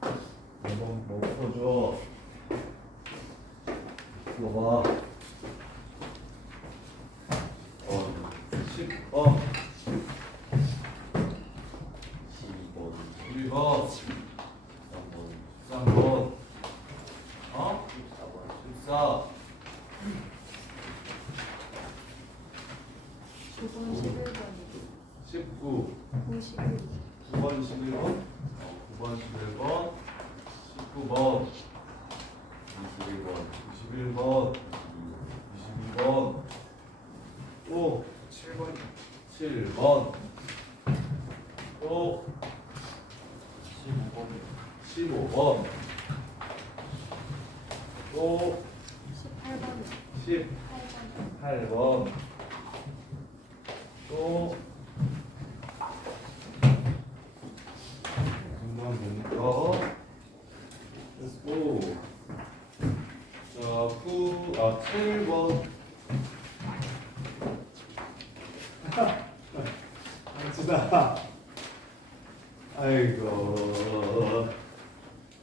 한번 뭐 풀어줘. 이거 봐. 10번, 12번, 12번, 13번, 13번, 14번, 14, 9번 11번 19, 91 9번 11번, 9번 11번, 19번, 21번, 21번, 22번, 또 7번, 7번, 또 15번, 15번, 또 18번 18번, 또 금방 보니까 Let's go. 자, 7번. 안치다. 아이고.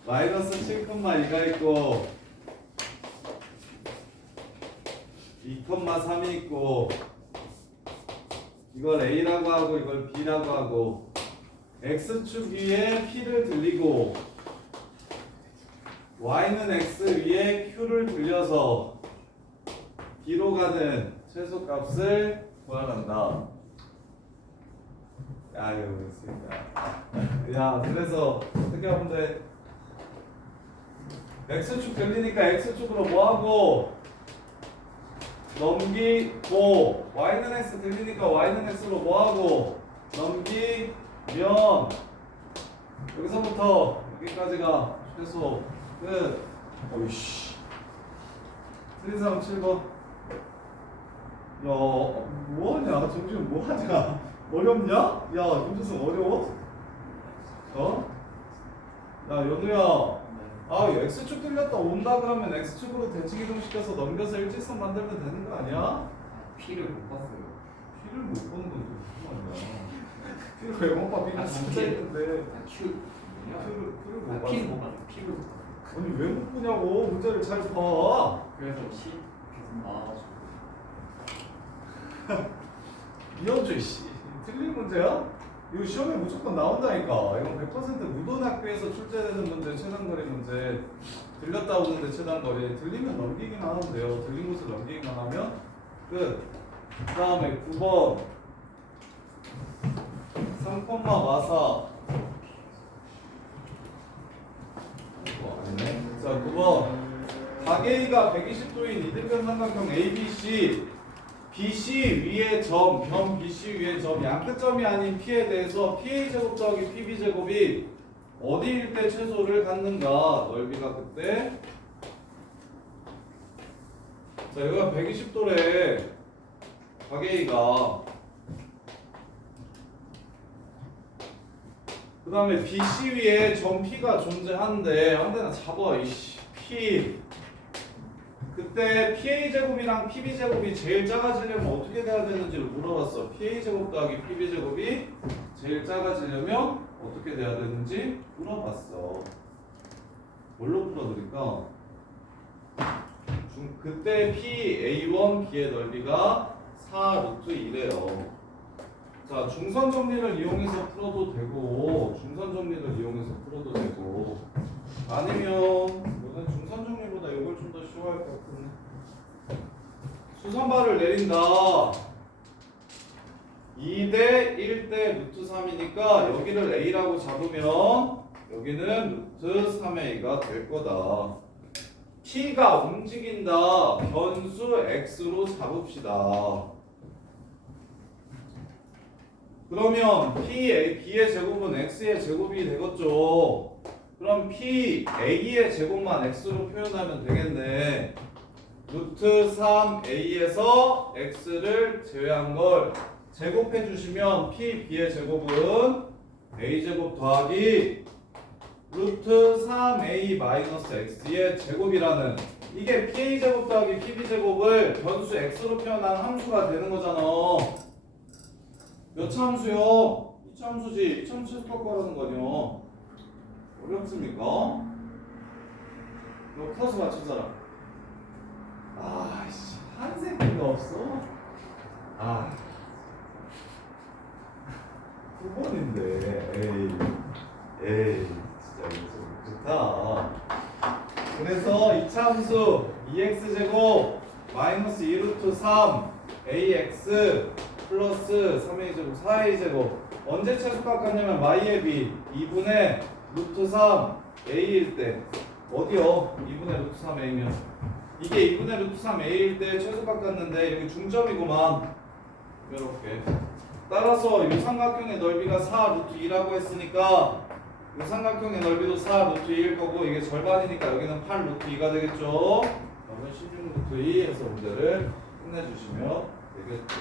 마이너스 7,2가 있고 2,3이 있고 이걸 A라고 하고 이걸 B라고 하고 X축 위에 P를 들리고 Y는 X 위에 Q를 들려서 B로 가는 최소값을 구하란다. 아유, 진짜. 야, 그래서 어떻게 하면 돼? X축 들리니까 X축으로 뭐하고 넘기고 Y는 X 들리니까 Y는 X로 뭐하고 넘기면 여기서부터 여기까지가 최소 끝. 어이씨. 틀린 사람 7번. 야, 뭐하냐? 정지훈 뭐하냐? 어렵냐? 야, 김주승 어려워? 어? 야, 연우야. 아, X축 들렸다 온다 그러면 X축으로 대칭 이동시켜서 넘겨서 일직선 만들면 되는 거 아니야? P를 못 봤어요. P를 못 보는 건 무슨 말이야? P를 영어과 B가 진짜 있는데 Q 뭐냐? P를 못 P를 봤어. 못 봤어. P를 못 봤어. 아니 왜 못 보냐고 문제를 잘 봐. 그래서 C 아 이현주 씨 틀린 문제야? 이거 시험에 무조건 나온다니까. 이건 100% 무돈 학교에서 출제되는 문제, 최단거리 문제. 들렸다 오는데 최단거리. 들리면 넘기기만 하면 돼요. 들린 곳을 넘기기만 하면 끝. 그 다음에 9번 3, 마사. 아니네. 자, 9번 가계이가 120도인 이등변 삼각형 ABC BC 위의 점, 변 BC 위의 점, 양끝점이 아닌 P에 대해서 PA 제곱 더하기 PB 제곱이 어디일 때 최소를 갖는가? 넓이가 그때. 자, 여기가 120도래. 가계이가. 그 다음에 BC 위에 점 P가 존재한데, 한 대나 잡아, 이씨. P. 그때 PA 제곱이랑 PB 제곱이 제일 작아지려면 어떻게 돼야 되는지를 물어봤어. PA 제곱 더하기 PB 제곱이 제일 작아지려면 어떻게 돼야 되는지 물어봤어. 뭘로 풀어드릴까? 그때 PA1 B의 넓이가 4 루트 2래요. 자, 중선 정리를 이용해서 풀어도 되고, 중선 정리를 이용해서 풀어도 되고, 아니면 이거는 중선 정리보다 이걸 좀 더 쉬워할 것 같은데. 수선발을 내린다. 2대 1대 루트 3이니까 여기를 A라고 잡으면 여기는 루트 3A가 될 거다. P가 움직인다. 변수 X로 잡읍시다. 그러면 B의 제곱은 X의 제곱이 되겠죠. 그럼 PA의 제곱만 X로 표현하면 되겠네. 루트 3A에서 X를 제외한 걸 제곱해 주시면 PB의 제곱은 A제곱 더하기 루트 3A 마이너스 X의 제곱이라는, 이게 PA제곱 더하기 PB제곱을 변수 X로 표현한 함수가 되는 거잖아. 몇 차 함수요? 2차 함수지. 2차 함수 최소값 구하라는 거 아니야. 어렵습니까? 이거 풀어서 맞추잖아. 아씨 한 새끼가 없어. 아 9번인데 에이 진짜 이거 좀 좋다. 그래서 이차함수 2x제곱 마이너스 2루트 3 ax 플러스 3a제곱 4a제곱 언제 최소값 같냐면 y의 b 2분의 루트 3 a일 때 어디요? 2분의 루트 3 a면 이게 2분의 루트 3 a일 때 최소값 같는데 여기 중점이구만. 이렇게 따라서 이 삼각형의 넓이가 4 루트 2라고 했으니까 이 삼각형의 넓이도 4 루트 2일 거고 이게 절반이니까 여기는 8 루트 2가 되겠죠. 그러면 16 루트 2 해서 문제를 끝내주시면 되겠죠.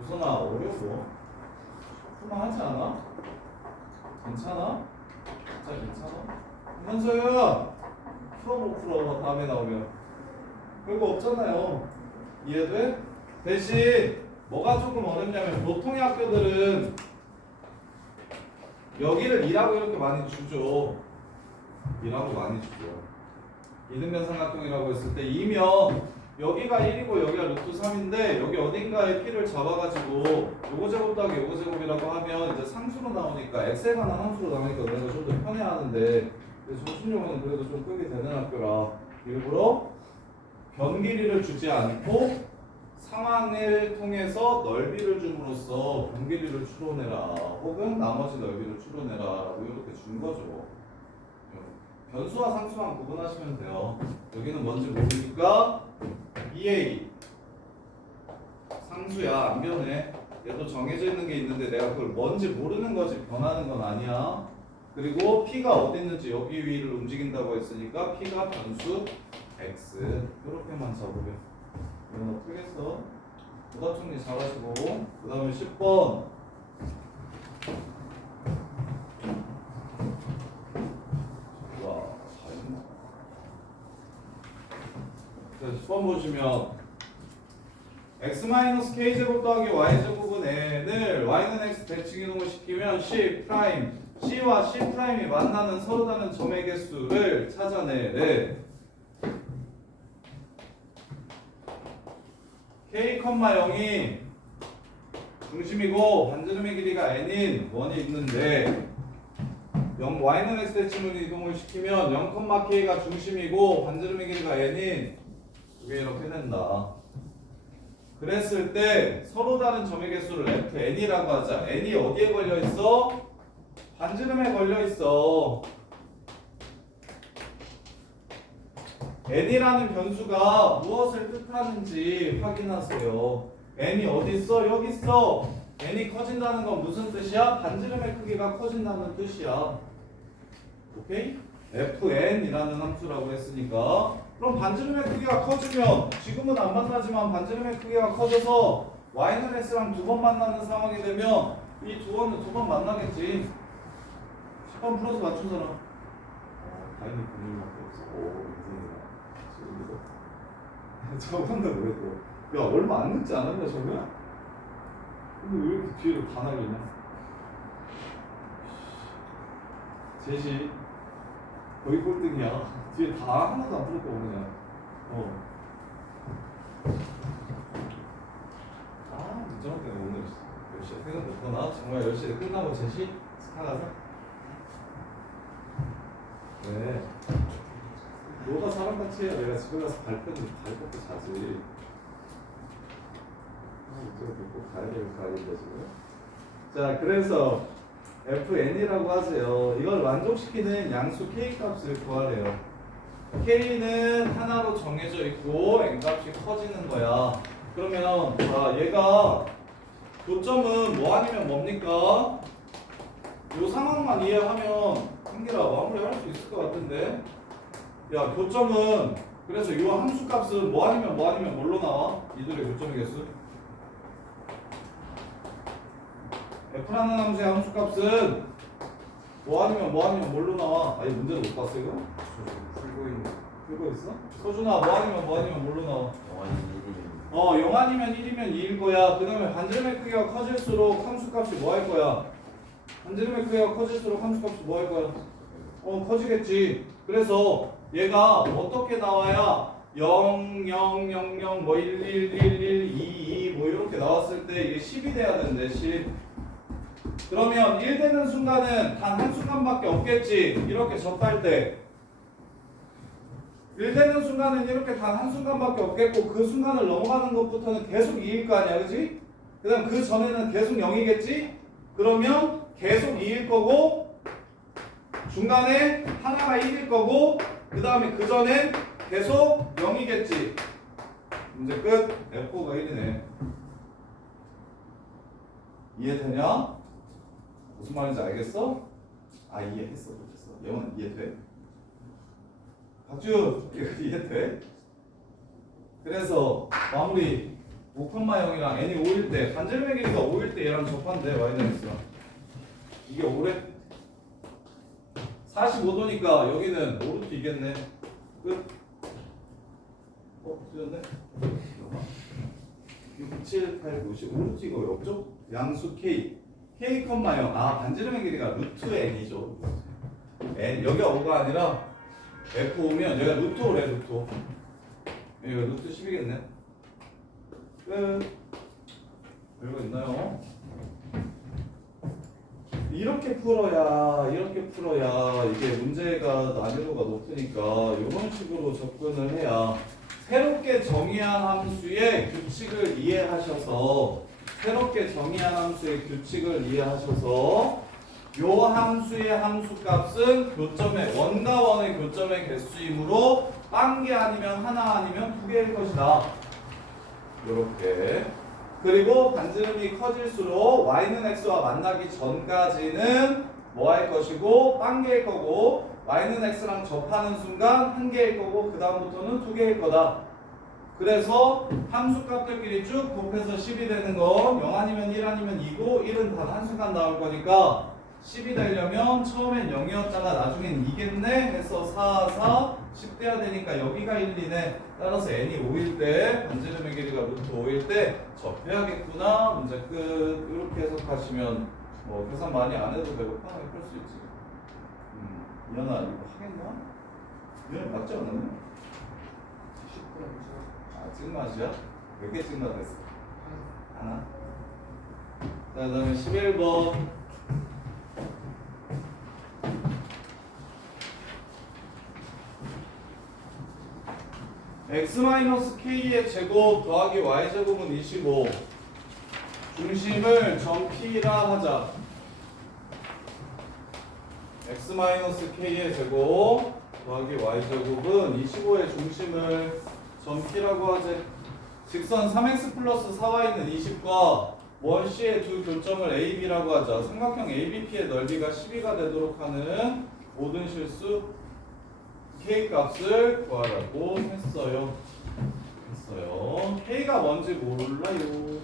유선아 어려워? 그만하지 않아? 괜찮아? 진짜 괜찮아? 현서야 풀어 다음에 나오면 별거 없잖아요. 이해돼? 대신 뭐가 조금 어렵냐면 보통의 학교들은 여기를 2라고 이렇게 많이 주죠. 2라고 많이 주죠. 이등변 삼각형이라고 했을 때 2면 여기가 1이고 여기가 루트 3인데 여기 어딘가에 p를 잡아가지고 요거 제곱 더하기 요거 제곱이라고 하면 이제 상수로 나오니까 x에 관한 함수로 나오니까 너네가 좀 더 편해하는데 정신용어는 그래도 좀 끄게 되는 학교라 일부러 변 길이를 주지 않고 상황을 통해서 넓이를 줌으로써 변 길이를 추론해라 혹은 나머지 넓이를 추론해라 라고 이렇게 준 거죠. 변수와 상수만 구분하시면 돼요. 여기는 뭔지 모르니까 2a 상수야 안 변해. 얘도 정해져 있는 게 있는데 내가 그걸 뭔지 모르는 거지 변하는 건 아니야. 그리고 p가 어디 있는지 여기 위를 움직인다고 했으니까 p가 변수 x 이렇게만 잡으면 이건 어떻겠어? 오답 정리 잘하시고 그 다음에 10번 자, 10번 보시면 x-k제곱 더하기 y제곱은 n을 y는 x 대칭 이동을 시키면 c 프라임 c와 c 프라임이 만나는 서로 다른 점의 개수를 찾아내래. k, 0이 중심이고 반지름의 길이가 n인 원이 있는데 y는 x 대칭으로 이동을 시키면 0, k가 중심이고 반지름의 길이가 n인 이게 이렇게 된다. 그랬을 때 서로 다른 점의 개수를 fn이라고 하자. n이 어디에 걸려 있어? 반지름에 걸려 있어. n이라는 변수가 무엇을 뜻하는지 확인하세요. n이 어디 있어? 여기 있어. n이 커진다는 건 무슨 뜻이야? 반지름의 크기가 커진다는 뜻이야. 오케이? fn이라는 함수라고 했으니까 그럼 반지름의 크기가 커지면 지금은 안 만나지만 반지름의 크기가 커져서 y는 x랑 두 번 만나는 상황이 되면 이 두 번은 두 번 만나겠지. 10번 풀어서 맞춘 사람. 다행히 본인밖에 없어. 오, 인생이다. 저번에 왜 또? 야, 얼마 안 늦지 않았냐, 저거야? 근데 왜 이렇게 뒤에도 다 날리냐? 제시 거의 꼴등이야. 뒤에 다 하나도 안 풀을 거 그냥. 문정 때문에 오늘 10시에 퇴근 못하나? 정말 10시에 끝나고 제시 나가서? 네. 너가 사람같이 해야 내가 집에 가서 발표도 자지. 이쪽으로 꼭 가야 될 거 아닌데 지금. 자, 그래서 fn이라고 하세요. 이걸 만족시키는 양수 k 값을 구하래요. k는 하나로 정해져 있고 n 값이 커지는 거야. 그러면 자, 얘가 교점은 뭐 아니면 뭡니까? 요 상황만 이해하면 한기라 마무리할 수 있을 것 같은데. 야, 교점은 그래서 요 함수 값은 뭐 아니면 뭘로 나와? 이들의 교점의 개수. f라는 함수의 함수 값은 뭐 아니면 뭘로 나와? 아니 문제도 못 봤어 이거? 풀고 있어? 서준아 뭐 아니면 뭘로 나와? 0 아니면 1이면 2일 거야. 그 다음에 반지름의 크기가 커질수록 함수 값이 뭐 할 거야? 반지름의 크기가 커질수록 함수 값이 뭐 할 거야? 커지겠지. 그래서 얘가 어떻게 나와야 0, 0, 0, 0, 뭐 1, 1, 1, 1, 2, 2, 뭐 이렇게 나왔을 때 이게 10이 돼야 되는데 10. 그러면 1 되는 순간은 단 한 순간밖에 없겠지. 이렇게 접할 때. 1 되는 순간은 이렇게 단 한 순간밖에 없겠고 그 순간을 넘어가는 것부터는 계속 2일 거 아니야, 그지? 그 다음 그 전에는 계속 0이겠지? 그러면 계속 2일 거고 중간에 하나가 1일 거고 그 다음에 그 전엔 계속 0이겠지. 문제 끝. F4가 1이네. 이해되냐? 무슨 말인지 알겠어? 아, 이해했어. 못했어. 영은 이해돼? 박주 이해돼? 그래서 마무리 5,0이랑 n이 5일 때 반지름의 길이가 5일 때 얘랑 접한대. yx랑 이게 5래? 45도니까 여기는 5루트이겠네. 끝. 틀렸네? 6, 7, 8, 9, 10 5루트 이거 왜 없죠? 양수 k k, 0 반지름의 길이가 루트 n이죠. n 여기가 5가 아니라 f 오면 여기가 루트 5래. 루트 5 여기가 루트 10이겠네. 끝. 별거 있나요? 이렇게 풀어야 이게 문제가 난이도가 높으니까 이런 식으로 접근을 해야 새롭게 정의한 함수의 규칙을 이해하셔서 요 함수의 함수값은 교점의 원과 원의 교점의 개수이므로 한 개 아니면 하나 아니면 두 개일 것이다. 요렇게. 그리고 반지름이 커질수록 y는 x와 만나기 전까지는 뭐 할 것이고 한 개일 거고 y는 x랑 접하는 순간 한 개일 거고 그 다음부터는 두 개일 거다. 그래서 함수값들끼리 쭉 곱해서 10이 되는 건 0 아니면 1 아니면 2고 1은 단 한순간 나올 거니까 10이 되려면 처음엔 0이었다가 나중엔 2겠네 해서 4, 4, 10 돼야 되니까 여기가 1, 2네. 따라서 n이 5일 때 반지름의 길이가 루트 5일 때 접해야겠구나. 문제 끝. 이렇게 해석하시면 뭐 계산 많이 안 해도 되고 편하게 풀 수 있지. 이현아 이거 하겠나? 이현아 맞지 않았네? 10%. 아 찍맛이야? 몇 개 찍맛 했어? 하나? 자 그다음에 11번 x-k의 제곱 더하기 y제곱은 25 중심을 점 P라 하자. x-k의 제곱 더하기 y제곱은 25의 중심을 점 P라고 하지. 직선 3x 플러스 4y는 20과 원 C의 두 교점을 A, B라고 하자. 삼각형 ABP의 넓이가 12가 되도록 하는 모든 실수 K 값을 구하라고 했어요. K가 뭔지 몰라요.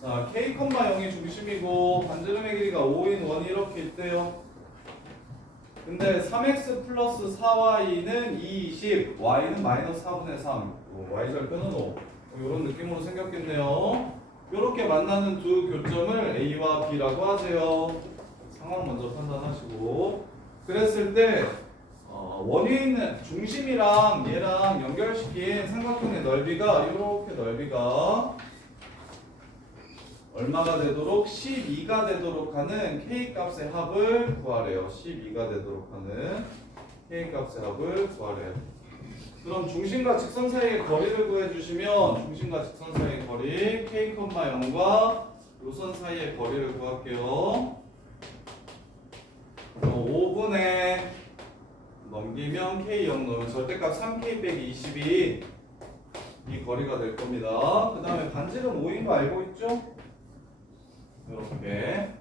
자, K, 0이 중심이고 반지름의 길이가 5인 원이 이렇게 있대요. 근데 3x 플러스 4y는 20, y는 마이너스 4분의 3, y절 빼는 5 이런 느낌으로 생겼겠네요. 이렇게 만나는 두 교점을 A와 B라고 하세요. 상황 먼저 판단하시고 그랬을 때 원위에 있는 중심이랑 얘랑 연결시킨 삼각형의 넓이가 이렇게 넓이가 얼마가 되도록 12가 되도록 하는 K 값의 합을 구하래요. 12가 되도록 하는 K 값의 합을 구하래요. 그럼 중심과 직선 사이의 거리를 구해주시면 중심과 직선 사이의 거리 K, 0과 요선 사이의 거리를 구할게요. 5분의 넘기면 K 0 넣으면 절대값 3K 빼기 20이 이 거리가 될 겁니다. 그 다음에 반지름 5인 거 알고 있죠? 이렇게.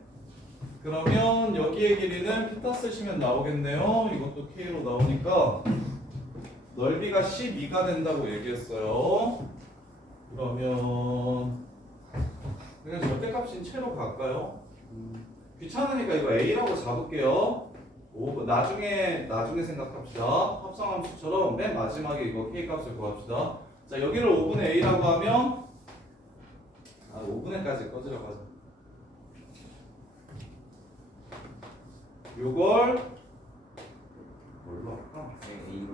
그러면 여기의 길이는 피타 쓰시면 나오겠네요. 이것도 K로 나오니까 넓이가 12가 된다고 얘기했어요. 그러면 그냥 절대값인 채로 갈까요? 귀찮으니까 이거 A라고 잡을게요. 나중에 생각합시다. 합성함수처럼 맨 마지막에 이거 K 값을 구합시다. 자 여기를 5분의 A라고 하면 5분의까지 꺼지라고 하자. 요걸 뭘로 할까? A로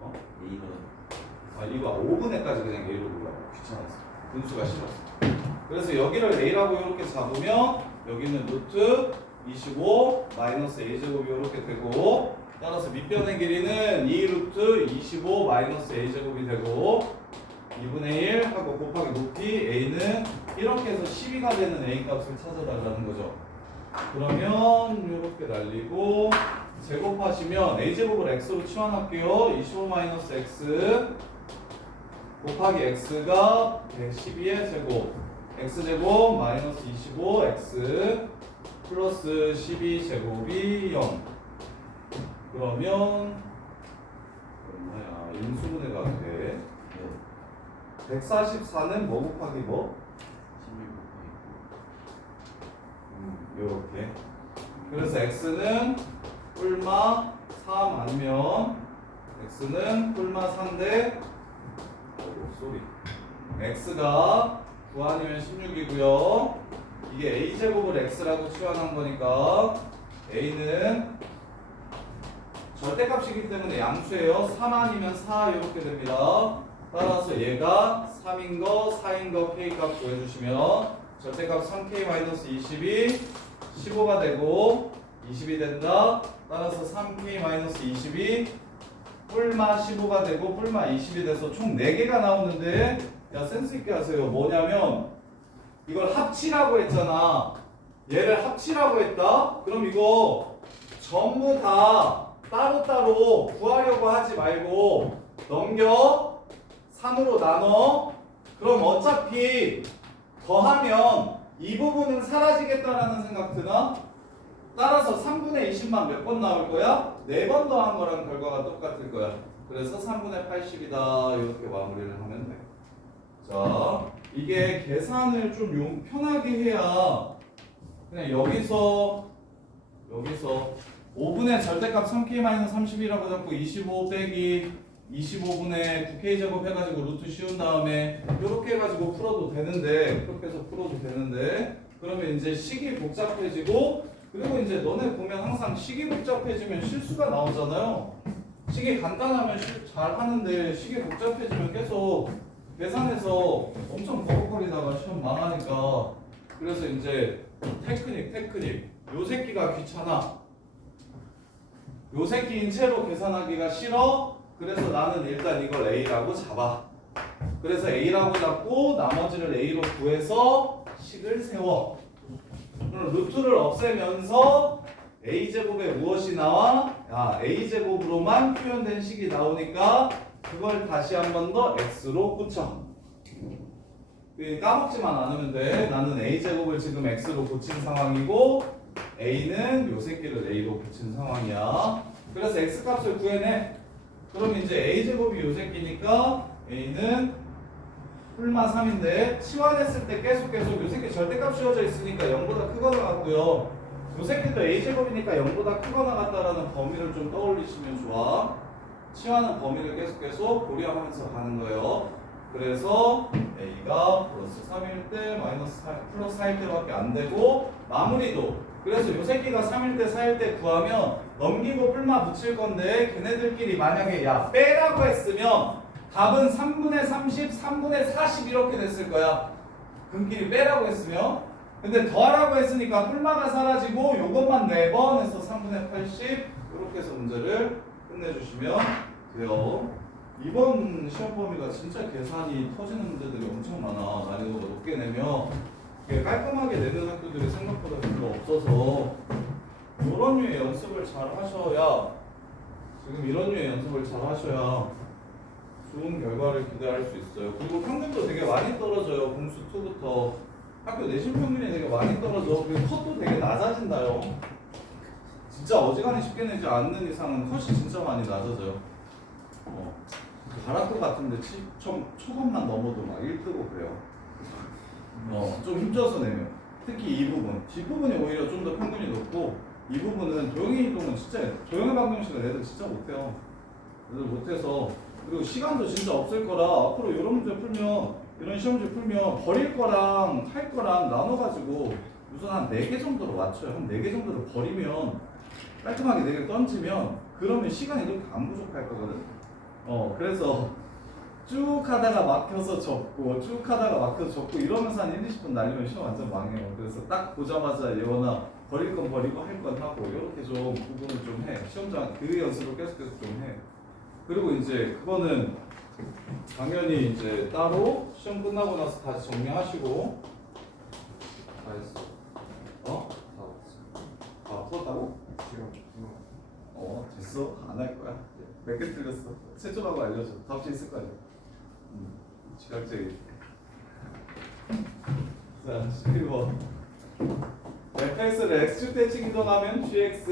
어? A로 아 이거 5분에까지 그냥 A로 보려고 귀찮았어. 분수가 싫었어. 그래서 여기를 A라고 이렇게 잡으면 여기는 루트 25 마이너스 A제곱이 이렇게 되고 따라서 밑변의 길이는 2 루트 25 마이너스 A제곱이 되고 2분의 1 하고 곱하기 높이 A는 이렇게 해서 12가 되는 A 값을 찾아달라는 거죠. 그러면 이렇게 날리고 제곱하시면 A제곱을 X로 치환할게요. 25 마이너스 X 곱하기 X가 112의 제곱 X제곱 마이너스 25 X 플러스 12제곱이 0 그러면 얼마야? 인수분해가 돼 144는 뭐 곱하기 뭐? 11 요렇게 그래서 X는 뿔마 3 아니면 X는 뿔마 4인데 쏘리 X가 9 아니면 16이고요 이게 A제곱을 X라고 치환한 거니까 A는 절대값이기 때문에 양수예요 3 아니면 4 이렇게 됩니다 따라서 얘가 3인 거 4인 거 K값 구해주시면 절대값 3K-22 15가 되고 20이 된다 따라서 3K-22 뿔마 15가 되고 뿔마 20이 돼서 총 4개가 나오는데 야 센스 있게 하세요 뭐냐면 이걸 합치라고 했잖아 얘를 합치라고 했다 그럼 이거 전부 다 따로따로 구하려고 하지 말고 넘겨 3으로 나눠 그럼 어차피 더하면 이 부분은 사라지겠다라는 생각 드나? 따라서 3분의 20만 몇 번 나올 거야? 4번 더한 거랑 결과가 똑같을 거야 그래서 3분의 80이다 이렇게 마무리를 하면 돼 자, 이게 계산을 좀 편하게 해야 그냥 여기서 5분의 절대값 3K-30이라고 잡고 25 빼기 25분의 9K제곱 해가지고 루트 씌운 다음에 이렇게 해가지고 풀어도 되는데 그렇게 해서 풀어도 되는데 그러면 이제 식이 복잡해지고 그리고 이제 너네 보면 항상 식이 복잡해지면 실수가 나오잖아요 식이 간단하면 잘 하는데 식이 복잡해지면 계속 계산해서 엄청 버벅거리다가 시험 망하니까 그래서 이제 테크닉 요 새끼가 귀찮아 요 새끼인 채로 계산하기가 싫어 그래서 나는 일단 이걸 A라고 잡아 그래서 A라고 잡고 나머지를 A로 구해서 식을 세워 그럼 루트를 없애면서 A제곱에 무엇이 나와? A제곱으로만 표현된 식이 나오니까 그걸 다시 한 번 더 X로 고쳐 까먹지만 않으면 돼 나는 A제곱을 지금 X로 고친 상황이고 A는 요 새끼를 A로 고친 상황이야 그래서 X값을 구해내 그럼 이제 A제곱이 요 새끼니까 A는 뿔마 3인데 치환했을 때 계속 요 새끼 절대값 씌워져 있으니까 0보다 크거나 같고요 요 새끼도 A제곱이니까 0보다 크거나 같다라는 범위를 좀 떠올리시면 좋아 치환은 범위를 계속 고려하면서 가는 거예요 그래서 A가 플러스 3일 때 마이너스 4, 플러스 4일 때밖에 안 되고 마무리도 그래서 요 새끼가 3일 때 4일 때 구하면 넘기고 뿔마 붙일 건데 걔네들끼리 만약에 야 빼라고 했으면 답은 3분의 30, 3분의 40 이렇게 됐을 거야 근끼리 빼라고 했으면 근데 더하라고 했으니까 뿔마가 사라지고 요것만 4번 해서 3분의 80 이렇게 해서 문제를 끝내주시면 돼요 이번 시험 범위가 진짜 계산이 터지는 문제들이 엄청 많아 난이도가 높게 내면 깔끔하게 내는 학교들이 생각보다 별로 없어서 이런 류의 연습을 잘 하셔야 지금 이런 류의 연습을 잘 하셔야 좋은 결과를 기대할 수 있어요 그리고 평균도 되게 많이 떨어져요 공수 2부터 학교 내신 평균이 되게 많이 떨어져 그리고 컷도 되게 낮아진다요 진짜 어지간히 쉽게 내지 않는 이상은 컷이 진짜 많이 낮아져요 가락도 같은데 초반만 넘어도 막 1뜨고 그래요 좀 힘줘서 내면 특히 이 부분 뒷부분이 오히려 좀 더 평균이 높고 이 부분은 조용히 이동은 진짜 조용히 방정식은 애들 진짜 못해요 애들 못해서 그리고 시간도 진짜 없을 거라 앞으로 이런 문제 풀면 이런 시험지 풀면 버릴 거랑 할 거랑 나눠가지고 우선 한 4개 정도로 맞춰요. 한 4개 정도를 버리면 깔끔하게 4개 던지면 그러면 시간이 그렇게 안 부족할 거거든. 그래서 쭉 하다가 막혀서 접고 쭉 하다가 막혀서 접고 이러면서 한 1, 20분 날리면 시험 완전 망해요. 그래서 딱 보자마자 예원아 버릴 건 버리고 할 건 하고 이렇게 좀 구분을 좀 해. 시험장 그 연습을 계속해서 좀 해. 그리고 이제 그거는 당연히 이제 따로 시험 끝나고 나서 다시 정리하시고. 다 했어. 다 풀었다고? 됐어. 안 할 거야. 몇 개 틀렸어. 채점하고 알려줘. 답지 있을 거 아니야. 지각제이. 자, 11번. fx를 x축 대칭 이동하면 gx,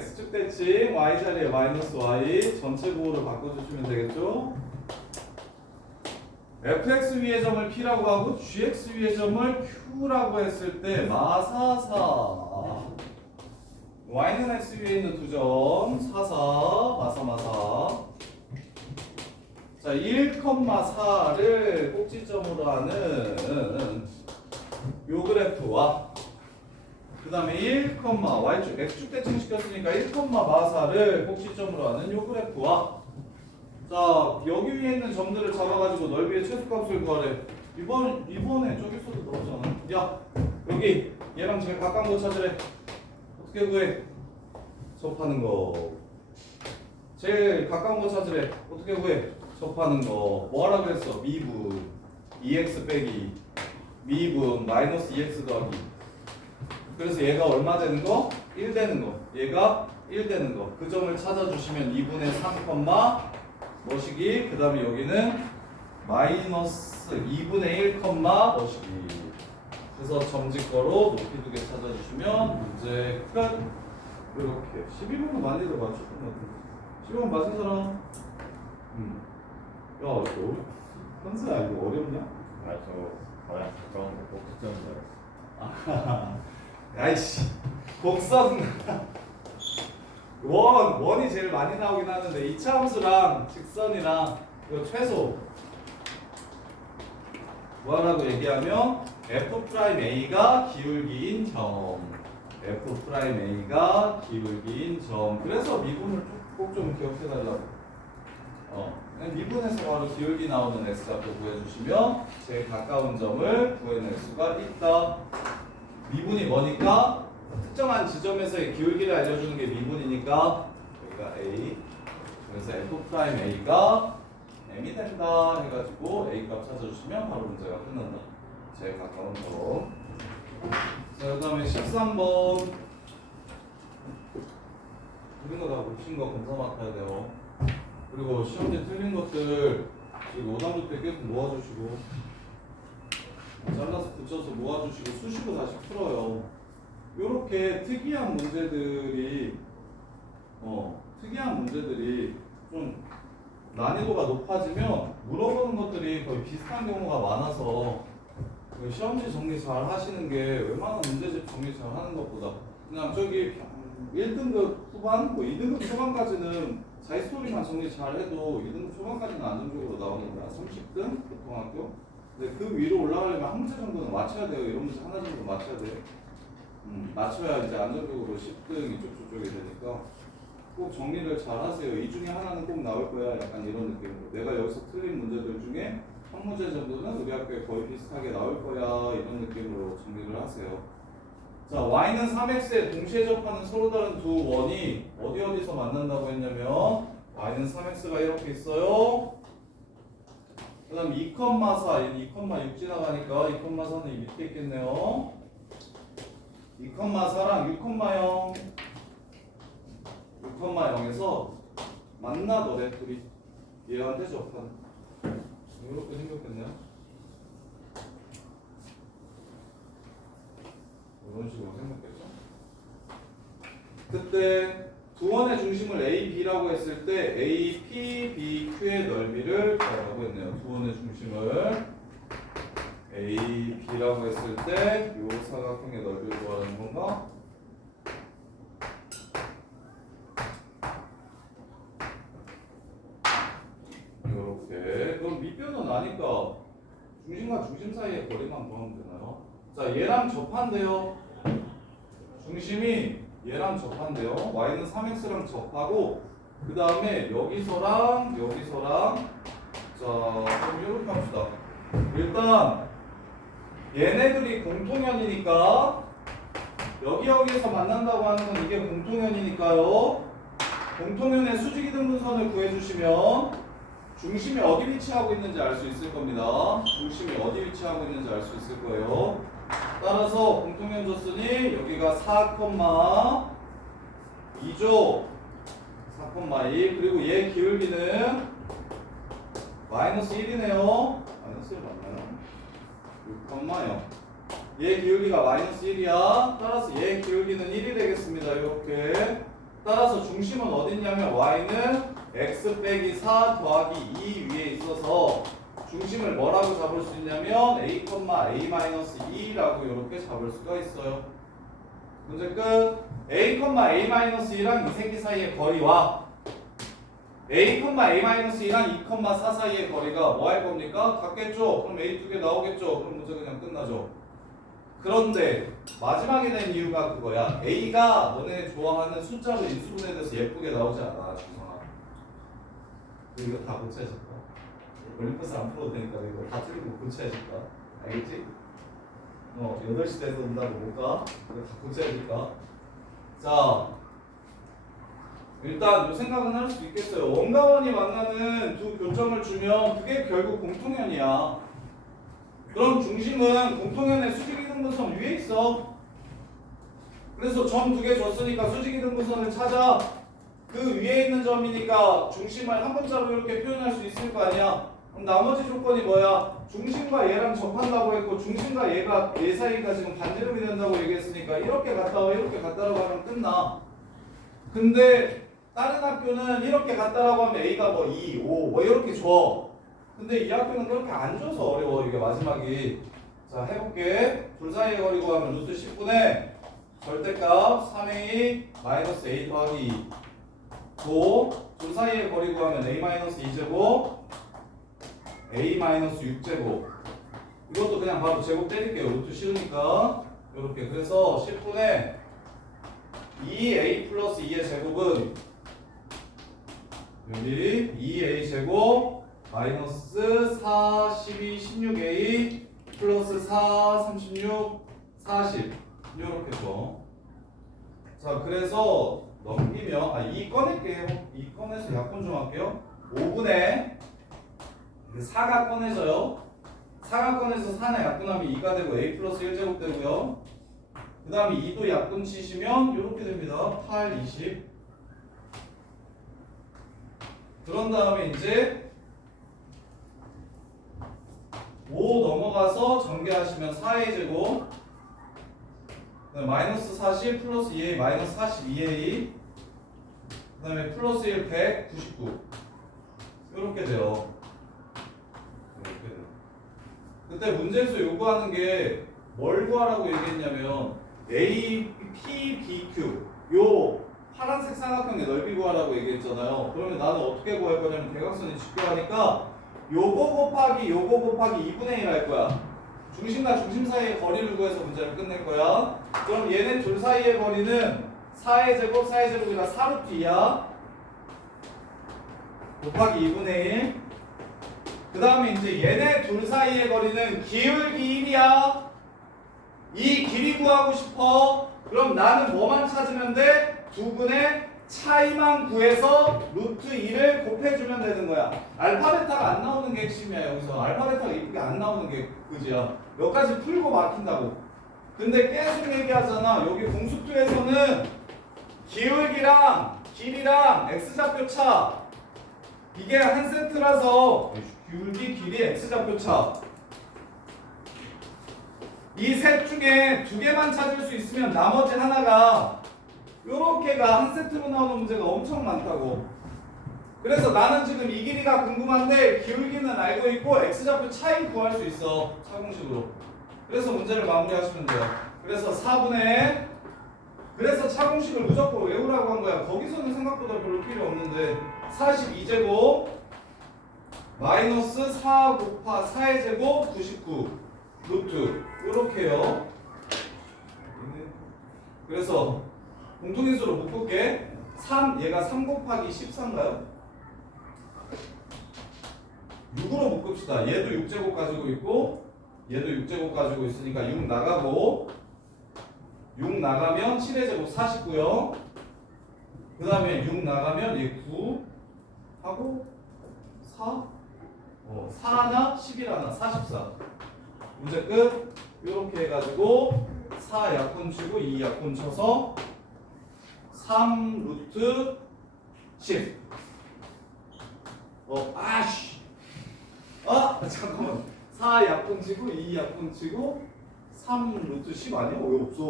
x축 대칭 y 자리에 마이너스 y 전체 부호를 바꿔주시면 되겠죠? fx 위의 점을 p라고 하고 gx 위의 점을 q라고 했을 때 마사사 y는 x 위에 있는 두 점 사사 마사마사. 자, 1,4를 꼭지점으로 하는 요 그래프와 그 다음에 1, y축, x축 대칭 시켰으니까 1,4를 꼭지점으로 하는 요 그래프와 자, 여기 위에 있는 점들을 잡아가지고 넓이의 최소값을 구하래. 이번에 저기서도 나오잖아. 야, 여기 얘랑 제일 가까운 거 찾으래. 어떻게 구해? 접하는 거. 제일 가까운 거 찾으래. 어떻게 구해? 접하는 거. 뭐 하라 그랬어? 미분 2x 빼기 미분 마이너스 2x 더하기. 그래서 얘가 얼마 되는 거? 1 되는 거. 얘가 1 되는 거. 그 점을 찾아주시면 2분의 3, 뭐시기? 그 다음에 여기는 마이너스 2분의 1, 뭐시기. 그래서 점직거로 높이 두 개 찾아주시면 문제 끝. 이렇게 12번은 많이들 맞췄던 것 같은데 12번 맞은 사람? 야, 너 현수야 이거 어렵냐? 저 거의 가까운 거 복수점인 줄 알았어. 야이씨 곡선 원이 제일 많이 나오긴 하는데 이차 함수랑 직선이랑 이거 최소 뭐라고 얘기하면 f'a가 기울기인 점 f'a가 기울기인 점. 그래서 미분을 꼭 좀 기억해 달라고. 미분에서 바로 기울기 나오는 x값을 구해주시면 제일 가까운 점을 구해낼 수가 있다. 미분이 뭐니까? 특정한 지점에서의 기울기를 알려주는 게 미분이니까 여기가 a. 그래서 f'a가 m이 된다 해가지고 a 값 찾아주시면 바로 문제가 끝난다. 제일 가까운 점. 자, 그 다음에 13번. 틀린 거 다 고친 거 검사 맡아야 돼요. 그리고 시험지 틀린 것들 지금 5단부 때 계속 모아주시고 잘라서 붙여서 모아주시고 수시로 다시 풀어요. 요렇게 특이한 문제들이 좀 난이도가 높아지면 물어보는 것들이 거의 비슷한 경우가 많아서 그 시험지 정리 잘 하시는 게 웬만한 문제집 정리 잘 하는 것보다 그냥 저기 1등급 후반, 2등급 초반까지는 자기스토리만 정리 잘 해도 2등급 초반까지는 안정적으로 나오는 거야. 30등 보통 학교. 근데 그 위로 올라가려면 한 문제 정도는 맞춰야 돼요. 이런 문제 하나 정도 맞춰야 돼요. 맞춰야 이제 안정적으로 10등 이쪽 저쪽이 되니까 꼭 정리를 잘 하세요. 이 중에 하나는 꼭 나올 거야. 약간 이런 느낌으로. 내가 여기서 틀린 문제들 중에 한 문제 정도는 우리 학교에 거의 비슷하게 나올 거야. 이런 느낌으로 정리를 하세요. 자, y는 3x에 동시에 접하는 서로 다른 두 원이 어디서 만난다고 했냐면 y는 3x가 이렇게 있어요. 그 다음 2,4, 얘는 2,6 지나가니까 2,4는 이 밑에 있겠네요. 2,4랑 6,0 6,0에서 만나더래 둘이 얘한테 접하는 이렇게 생겼겠네요. 이런 식으로 생겼겠죠. 그때 두 원의 중심을 A, B라고 했을 때 A, P, B, Q의 넓이를 구하라고 했네요. 두 원의 중심을 A, B라고 했을 때 이 사각형의 넓이를 구하라는 건가? 이렇게. 그럼 밑변은 아니까 중심과 중심 사이의 거리만 구하면 되나요? 자, 얘랑 접한대요. 중심이 얘랑 접한대요. y는 3x랑 접하고 그 다음에 여기서랑 자 그럼 이렇게 합시다. 일단 얘네들이 공통연이니까 여기에서 만난다고 하는 건 이게 공통연이니까요. 공통연의 수직이등분선을 구해주시면 중심이 어디 위치하고 있는지 알 수 있을 겁니다. 중심이 어디 위치하고 있는지 알 수 있을 거예요. 따라서 공통연 줬으니 여기가 4,2죠. 4,1 그리고 얘 기울기는 마이너스 1이네요. 마이너스 1 맞나요? 6,0 얘 기울기가 마이너스 1이야. 따라서 얘 기울기는 1이 되겠습니다. 이렇게. 따라서 중심은 어디 있냐면 y는 x 빼기 4 더하기 2 위에 있어서 중심을 뭐라고 잡을 수 있냐면 a,a-2라고 이렇게 잡을 수가 있어요. 문제 끝. a,a-2랑 이 새끼 사이의 거리와 a,a-2랑 2,4 사이의 거리가 뭐 할 겁니까? 같겠죠? 그럼 a 두 개 나오겠죠? 그럼 문제 그냥 끝나죠. 그런데 마지막에 낸 이유가 그거야. a가 너네 좋아하는 숫자로 인수분해돼서 예쁘게 나오지 않아. 중성아. 이거 다 고쳐야겠다. 올림퍼스 안 풀어도 되니까 이거 다 틀리고 고쳐야겠다. 알겠지? 8시 돼서 온다고 못 가? 이거 다 고쳐야겠다. 자, 일단 요 생각은 할 수 있겠어요. 원과 원이 만나는 두 교점을 주면 그게 결국 공통연이야. 그럼 중심은 공통연의 수직이등분선 위에 있어. 그래서 점 두 개 줬으니까 수직이등분선을 찾아. 그 위에 있는 점이니까 중심을 한 문자로 이렇게 표현할 수 있을 거 아니야. 그럼 나머지 조건이 뭐야? 중심과 얘랑 접한다고 했고 중심과 얘가 얘 사이가 지금 반지름이 된다고 얘기했으니까 이렇게 갔다 와 이렇게 갔다라고 하면 끝나. 근데 다른 학교는 이렇게 갔다라고 하면 A가 뭐 2, 5 뭐 이렇게 줘. 근데 이 학교는 그렇게 안 줘서 어려워. 이게 마지막이. 자 해볼게. 둘 사이의 거리 구하면 루트 10분의 절대값 3a 마이너스 a 더하기 2 둘 사이의 거리 구하면 a 마이너스 2제곱 a 마이너스 6제곱 이것도 그냥 바로 제곱 때릴게요. 루트 쉬우니까 이렇게. 그래서 10분의 2a 플러스 2의 제곱은 여기 2a 제곱 마이너스 4, 12, 16a 플러스 4, 36, 40 이렇게 줘. 자 그래서 넘기면 2 꺼낼게요. 2 꺼내서 약분 좀 할게요. 5분의 4가 꺼내져요. 4가 꺼내서 4는 약분하면 2가 되고 a 플러스 1제곱 되고요. 그 다음에 2도 약분 치시면 이렇게 됩니다. 8, 20 그런 다음에 이제 5 넘어가서 전개하시면 4a 제곱 마이너스 40 플러스 2a 마이너스 42a 그 다음에 플러스 1 199 이렇게 돼요. 이렇게 돼요. 그때 문제에서 요구하는 게 뭘 구하라고 얘기했냐면 A, P, B, Q 요 파란색 삼각형의 넓이 구하라고 얘기했잖아요. 그러면 나는 어떻게 구할 거냐면 대각선이 직교하니까 요거 곱하기 2분의 1 할 거야. 중심과 중심 사이의 거리를 구해서 문제를 끝낼 거야. 그럼 얘네 둘 사이의 거리는 4의 제곱, 4의 제곱이라 4루트 2야. 곱하기 2분의 1. 그 다음에 이제 얘네 둘 사이의 거리는 기울기 1이야. 이 길이 구하고 싶어. 그럼 나는 뭐만 찾으면 돼? 두 분의 차이만 구해서 루트 2를 곱해주면 되는 거야. 알파 베타가 안 나오는 게 핵심이야. 여기서 알파 베타가 이쁘게 안 나오는 게 그지야. 여기까지 풀고 막힌다고. 근데 계속 얘기하잖아. 여기 공수투에서는 기울기랑 길이랑 x좌표 차 이게 한 세트라서 기울기, 길이, x좌표 차 이 셋 중에 두 개만 찾을 수 있으면 나머지 하나가 요렇게가 한 세트로 나오는 문제가 엄청 많다고. 그래서 나는 지금 이 길이가 궁금한데 기울기는 알고 있고 x좌표 차이 구할 수 있어. 차공식으로. 그래서 문제를 마무리하시면 돼요. 그래서 4분의 그래서 차공식을 무조건 외우라고 한 거야. 거기서는 생각보다 별로 필요 없는데 42제곱 마이너스 4 곱하 4의 제곱 99 루트 요렇게요. 그래서 공통인수로 묶을게. 3 얘가 3 곱하기 14인가요? 6으로 묶읍시다. 얘도 6제곱 가지고 있고 얘도 6제곱 가지고 있으니까 6 나가고 6 나가면 7의 제곱 49요. 그 다음에 6 나가면 얘 9 하고 4 4나 11하나 44. 문제 끝. 이렇게 해가지고 4 약분 치고 2 약분 쳐서 3 루트 10. 아씨. 잠깐만. 4 약분 치고 2 약분 치고 3 루트 10 아니야? 왜 없어?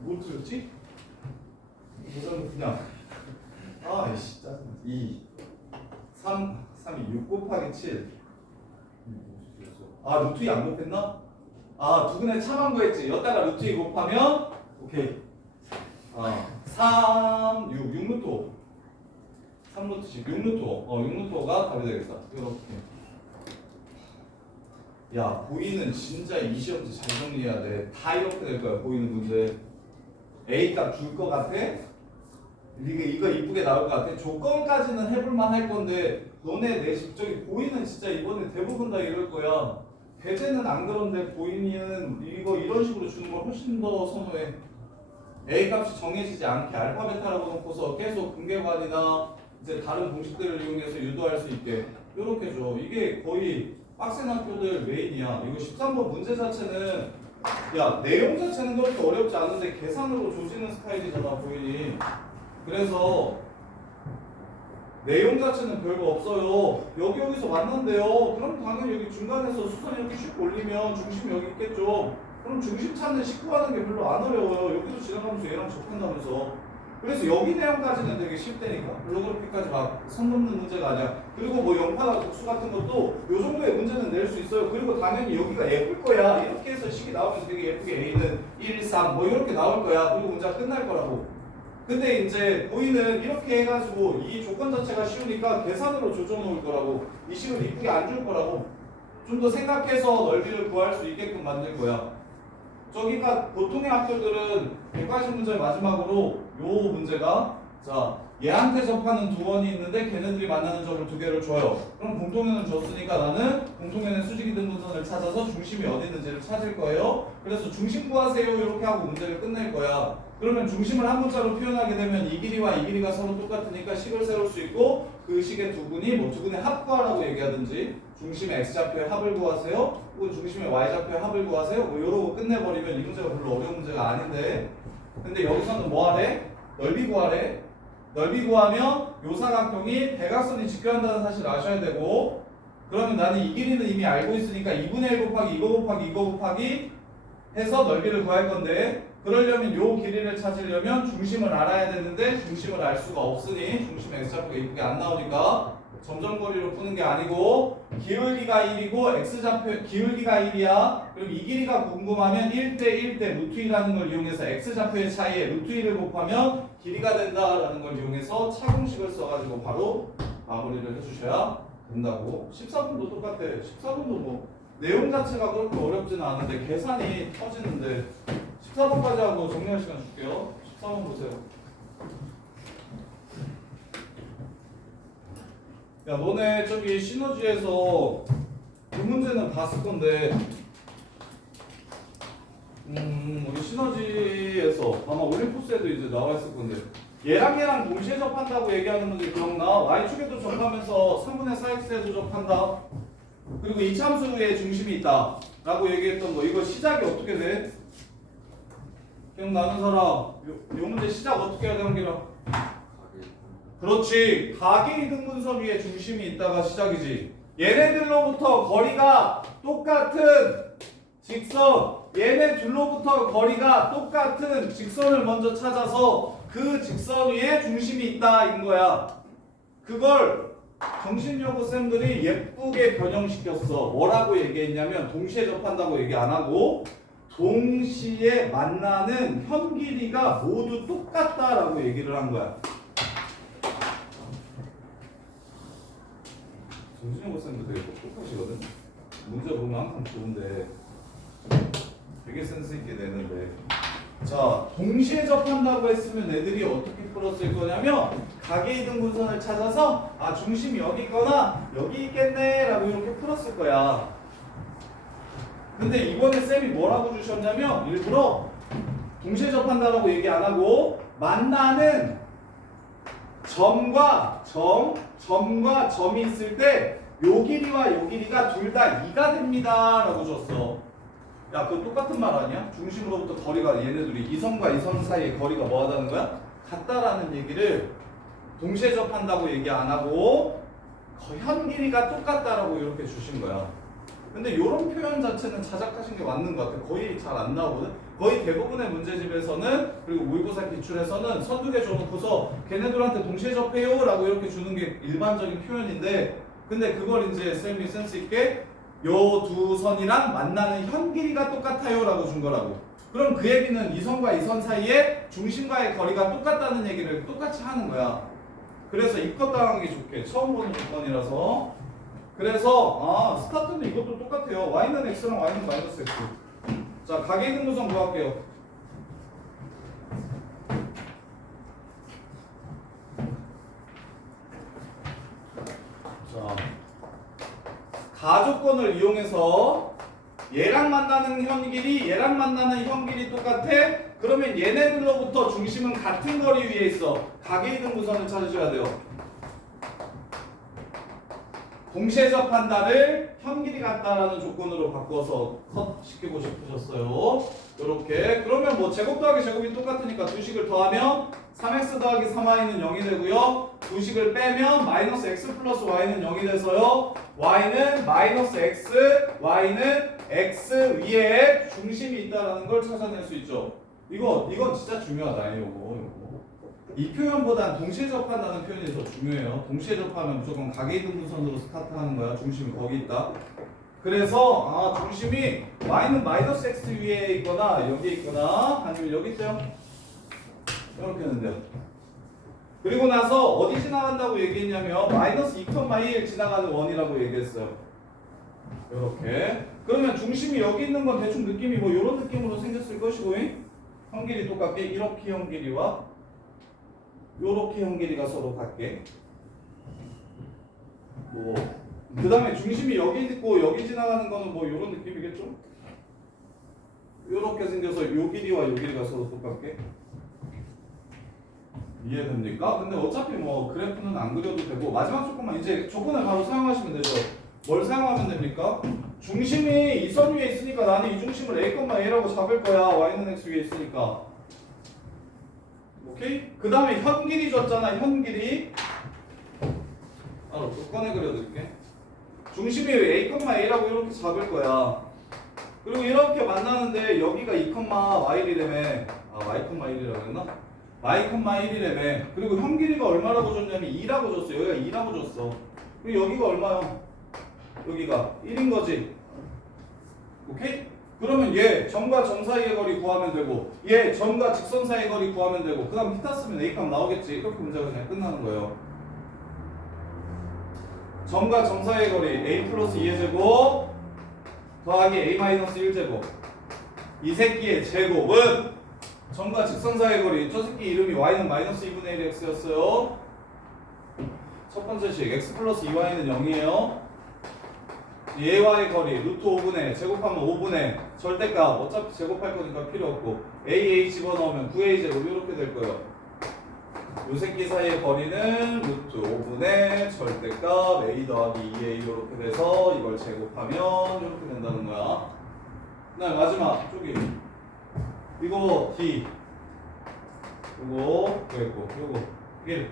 뭐 틀렸지? 뭐가 그냥 아이씨 짜증나. 2 3이 6 곱하기 7. 루트 2 안 곱했나? 두근에 참한 거 했지. 여기다가 루트 2 곱하면 오케이. 3 6 루트 5. 3 루트 10 6 루트 5. 6 루트 5가 답이 되겠다. 이렇게. 야, 보이는 진짜 이 시험지 잘 정리해야 돼. 다 이렇게 될 거야. 보이는 문제. A 값 줄 것 같아? 이거 이쁘게 나올 것 같아? 조건까지는 해볼만 할 건데 너네 내 저기 보이는 진짜 이번에 대부분 다 이럴 거야. 배제는 안 그런데 보이는 이거 이런 식으로 주는 걸 훨씬 더 선호해. A 값이 정해지지 않게 알파 베타라고 놓고서 계속 분계관이나 이제 다른 공식들을 이용해서 유도할 수 있게 이렇게 줘. 이게 거의 빡센 학교들 메인이야. 이거 13번 문제 자체는 야 내용 자체는 그렇게 어렵지 않은데 계산으로 조지는 스타일이잖아 보이니. 그래서 내용 자체는 별거 없어요. 여기서 만난대요. 그럼 당연히 여기 중간에서 수선 이렇게 슉 올리면 중심 여기 있겠죠. 그럼 중심 찾는 식구하는 게 별로 안 어려워요. 여기도 지나가면서 얘랑 접한다면서. 그래서 여기 내용까지는 되게 쉽다니까. 블로그래픽까지 막 선 넘는 문제가 아니야. 그리고 뭐 영파나 독수 같은 것도 요 정도의 문제는 낼 수 있어요. 그리고 당연히 여기가 예쁠 거야. 이렇게 해서 식이 나오면서 되게 예쁘게 A는 1, 3 뭐 이렇게 나올 거야. 그리고 문제가 끝날 거라고. 근데 이제 보이는 이렇게 해가지고 이 조건 자체가 쉬우니까 계산으로 조정해 놓을 거라고. 이 식을 이쁘게 안 줄 거라고. 좀 더 생각해서 넓이를 구할 수 있게끔 만들 거야. 저기가 보통의 학교들은 180 문제 마지막으로 요 문제가 자 얘한테 접하는 두 원이 있는데 걔네들이 만나는 점을 두 개를 줘요. 그럼 공통연은 줬으니까 나는 공통연의 수직이 등분선을 찾아서 중심이 어디 있는지를 찾을 거예요. 그래서 중심 구하세요 이렇게 하고 문제를 끝낼 거야. 그러면 중심을 한 문자로 표현하게 되면 이 길이와 이 길이가 서로 똑같으니까 식을 세울 수 있고 그 식의 두근이 뭐 두근의 합구하라고 얘기하든지 중심의 x좌표의 합을 구하세요. 혹은 중심의 y좌표의 합을 구하세요. 뭐 이러고 끝내버리면 이 문제가 별로 어려운 문제가 아닌데 근데 여기서는 뭐 하래? 넓이 구하래. 넓이 구하면 요 사각형이 대각선이 직교한다는 사실을 아셔야 되고 그러면 나는 이 길이는 이미 알고 있으니까 2분의 1 곱하기 이거 곱하기 이거 곱하기 해서 넓이를 구할 건데 그러려면 요 길이를 찾으려면 중심을 알아야 되는데 중심을 알 수가 없으니 중심의 x좌표가 이쁘게 안 나오니까 점점거리로 푸는 게 아니고 기울기가 1이고 x좌표 기울기가 1이야. 그럼 이 길이가 궁금하면 1대 1대 루트 2라는 걸 이용해서 x좌표의 차이에 루트 2를 곱하면 길이가 된다라는 걸 이용해서 차공식을 써가지고 바로 마무리를 해주셔야 된다고. 14번도 똑같아. 14번도 뭐 내용 자체가 그렇게 어렵지는 않은데 계산이 터지는데 14번까지 하고 정리할 시간 줄게요. 14번 보세요. 야 너네 저기 시너지에서 이 문제는 봤을 건데 우리 시너지에서 아마 올림푸스에도 이제 나와 있을 건데 얘랑 얘랑 동시에 접한다고 얘기하는 문제 기억나? y축에도 접하면서 3분의 4x에도 접한다. 그리고 이 참수의 중심이 있다 라고 얘기했던 거 이거 시작이 어떻게 돼? 기억나는 사람? 요 문제 시작 어떻게 해야 되는 게라? 그렇지. 가계 이등분선 위에 중심이 있다가 시작이지. 얘네들로부터 거리가 똑같은 직선 얘네 둘로부터 거리가 똑같은 직선을 먼저 찾아서 그 직선 위에 중심이 있다 인 거야. 그걸 정신여고 쌤들이 예쁘게 변형시켰어. 뭐라고 얘기했냐면 동시에 접한다고 얘기 안 하고 동시에 만나는 현 길이가 모두 똑같다라고 얘기를 한 거야. 정신여고 쌤들 되게 똑똑하시거든. 문제 보면 항상 좋은데 되게 센스 있게 내는데 자, 동시에 접한다고 했으면 애들이 어떻게 풀었을 거냐면 각의 이등분선을 찾아서 아 중심이 여기 있거나 여기 있겠네 라고 이렇게 풀었을 거야. 근데 이번에 쌤이 뭐라고 주셨냐면 일부러 동시에 접한다라고 얘기 안 하고 만나는 점과 점이 있을 때 요 길이와 요 길이가 둘 다 2가 됩니다 라고 줬어. 야 그거 똑같은 말 아니야? 중심으로부터 거리가 얘네들이 이 선과 이 선 사이의 거리가 뭐 하다는 거야? 같다라는 얘기를 동시에 접한다고 얘기 안 하고 현 길이가 똑같다라고 이렇게 주신 거야. 근데 이런 표현 자체는 자작하신 게 맞는 것 같아. 거의 잘 안 나오거든. 거의 대부분의 문제집에서는 그리고 모의고사 기출에서는 선두 개 줘놓고서 걔네들한테 동시에 접해요 라고 이렇게 주는 게 일반적인 표현인데 근데 그걸 이제 쌤이 센스 있게 요 두 선이랑 만나는 현 길이가 똑같아요 라고 준 거라고. 그럼 그 얘기는 이 선과 이 선 사이에 중심과의 거리가 똑같다는 얘기를 똑같이 하는 거야. 그래서 입컷당하기 좋게 처음 보는 조건이라서 그래서 스타트는 이것도 똑같아요. y는 x랑 y는 마이너스 x. 자 각의 이등분선 구할게요. 자 가조건을 이용해서 얘랑 만나는 현 길이 얘랑 만나는 현 길이 똑같아? 그러면 얘네들로부터 중심은 같은 거리 위에 있어. 각의 이등분선을 찾으셔야 돼요. 동시에 접한다를 현 길이 같다라는 조건으로 바꿔서 컷 시키고 싶으셨어요. 이렇게 그러면 뭐 제곱 더하기 제곱이 똑같으니까 두 식을 더하면 3x 더하기 3y는 0이 되고요. 두 식을 빼면 마이너스 x 플러스 y는 0이 돼서요. y는 마이너스 x, y는 x 위에 중심이 있다라는 걸 찾아낼 수 있죠. 이건 진짜 중요하다. 요거. 이 표현보단 동시에 접한다는 표현이 더 중요해요. 동시에 접하면 무조건 각의 이등분선으로 스타트하는 거야. 중심이 거기 있다. 그래서 중심이 y는 마이너스 x 위에 있거나 여기에 있거나 아니면 여기 있어요. 이렇게 했는데요. 그리고 나서 어디 지나간다고 얘기했냐면 마이너스 2,1 지나가는 원이라고 얘기했어요. 이렇게. 그러면 중심이 여기 있는 건 대충 느낌이 뭐 이런 느낌으로 생겼을 것이고 현 길이 똑같게 이렇게 현 길이와 요렇게 현 길이가 서로 같게 그 다음에 중심이 여기 있고 여기 지나가는 거는 뭐 요런 느낌이겠죠? 요렇게 생겨서 요 길이와 요 길이가 서로 똑같게 이해됩니까? 근데 어차피 뭐 그래프는 안 그려도 되고 마지막 조건만 이제 조건을 바로 사용하시면 되죠. 뭘 사용하면 됩니까? 중심이 이 선 위에 있으니까 나는 이 중심을 a,a라고 잡을 거야. y는 x 위에 있으니까 오케이? 그 다음에 현 길이 줬잖아. 현 길이 또 꺼내 그려드릴게. 중심이 a,a라고 이렇게 잡을 거야. 그리고 이렇게 만나는데 여기가 2,y이라며 y,1이라고 했나? y,1이라며. 그리고 현 길이가 얼마라고 줬냐면 2라고 줬어. 여기가 2라고 줬어. 그리고 여기가 얼마야? 여기가 1인 거지. 오케이? 그러면 얘 점과 점 사이의 거리 구하면 되고 얘 점과 직선 사이의 거리 구하면 되고 그 다음 θ 쓰면 A값 나오겠지. 이렇게 문제가 그냥 끝나는 거예요. 점과 점 사이의 거리 A 플러스 2의 제곱 더하기 A 마이너스 1제곱 이 새끼의 제곱은 점과 직선 사이의 거리 저 새끼 이름이 y는 마이너스 2분의 1 x였어요. 첫 번째 식 x 플러스 2y는 0이에요. 얘와의 거리 루트 5분의 제곱하면 5분의 절대값 어차피 제곱할 거니까 필요 없고 a 집어넣으면 9a 제곱 이렇게 될 거예요. 요 새끼 사이의 거리는 루트 5분의 절대값 a 더하기 2a 이렇게 돼서 이걸 제곱하면 이렇게 된다는 거야. 그다음에 마지막 저기 이거 d 요거 그랬고 요거 1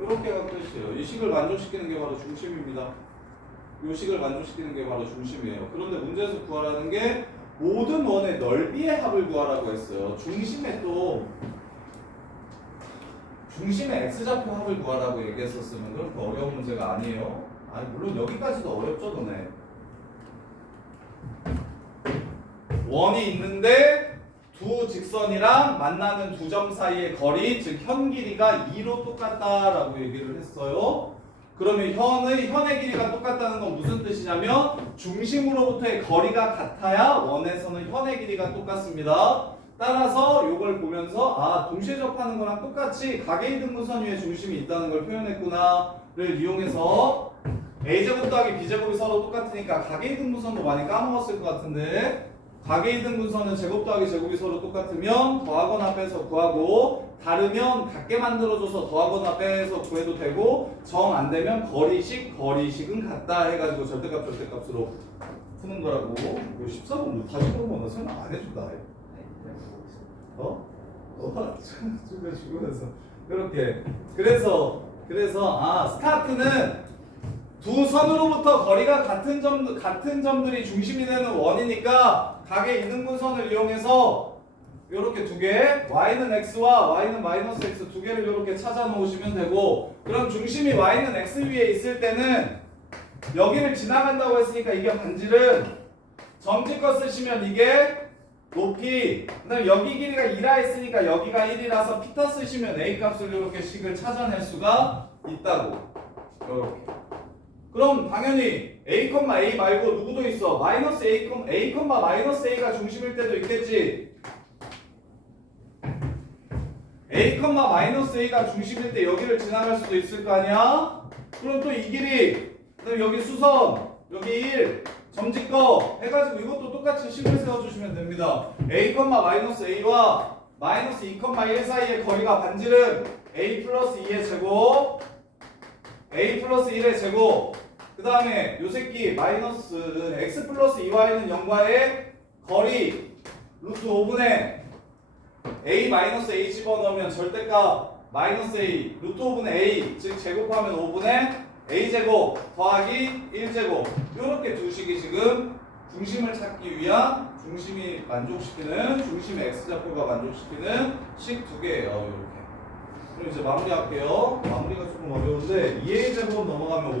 이렇게가 끝이에요. 이 식을 만족시키는 게 바로 중심입니다. 이 식을 만족시키는 게 바로 중심이에요. 그런데 문제에서 구하라는 게 모든 원의 넓이의 합을 구하라고 했어요. 중심의 x좌표 합을 구하라고 얘기했었으면 그렇게 어려운 문제가 아니에요. 물론 여기까지도 어렵죠, 너네. 원이 있는데 두 직선이랑 만나는 두 점 사이의 거리, 즉 현 길이가 2로 똑같다라고 얘기를 했어요. 그러면 현의 길이가 똑같다는 건 무슨 뜻이냐면 중심으로부터의 거리가 같아야 원에서는 현의 길이가 똑같습니다. 따라서 이걸 보면서 아 동시에 접하는 거랑 똑같이 가계이등분선 위에 중심이 있다는 걸 표현했구나를 이용해서 a제곱 더하기 b제곱이 서로 똑같으니까 가계이등분선도 많이 까먹었을 것 같은데 가계이등분선은 제곱 더하기 제곱이 서로 똑같으면 더하거나 빼서 구하고 다르면 같게 만들어줘서 더하거나 빼서 구해도 되고 정 안 되면 거리식은 같다 해가지고 절대값으로 푸는 거라고. 이거 14번 다시 보면 나 설명 안 해준다. 어? 죽으면서 이렇게 그래서 스타트는 두 선으로부터 거리가 같은 점들이 중심이 되는 원이니까 각의 이등분선을 이용해서 이렇게 두 개, y는 x와 y는 마이너스 x 두 개를 이렇게 찾아 놓으시면 되고, 그럼 중심이 y는 x 위에 있을 때는 여기를 지나간다고 했으니까 이게 반지름, 점지껏 쓰시면 이게 높이, 그 다음에 여기 길이가 2라 했으니까 여기가 1이라서 피타 쓰시면 a 값을 이렇게 식을 찾아낼 수가 있다고. 이렇게. 그럼 당연히 a, a 말고 누구도 있어? 마이너스 a, 마이너스 a가 중심일 때도 있겠지. a, 마이너스 a가 중심일 때 여기를 지나갈 수도 있을 거 아니야? 그럼 또 이 길이, 그다음에 여기 수선, 여기 1, 점지꺼 해가지고 이것도 똑같이 식을 세워주시면 됩니다. a, 마이너스 a와 마이너스 2, 1 사이의 거리가 반지름 a 플러스 2의 제곱, a 플러스 1의 제곱, 그 다음에 요 새끼 마이너스 x 플러스 2y는 0과의 거리 루트 5분의 a 마이너스 a 집어넣으면 절대값 마이너스 a 루트 5분의 a 즉 제곱하면 5분의 a 제곱 더하기 1제곱 이렇게 두 식이 지금 중심을 찾기 위한 중심이 만족시키는 중심의 x좌표가 만족시키는 식 두 개예요. 이렇게. 그럼 이제 마무리할게요. 마무리가 조금 어려운데 2a 제곱 넘어가면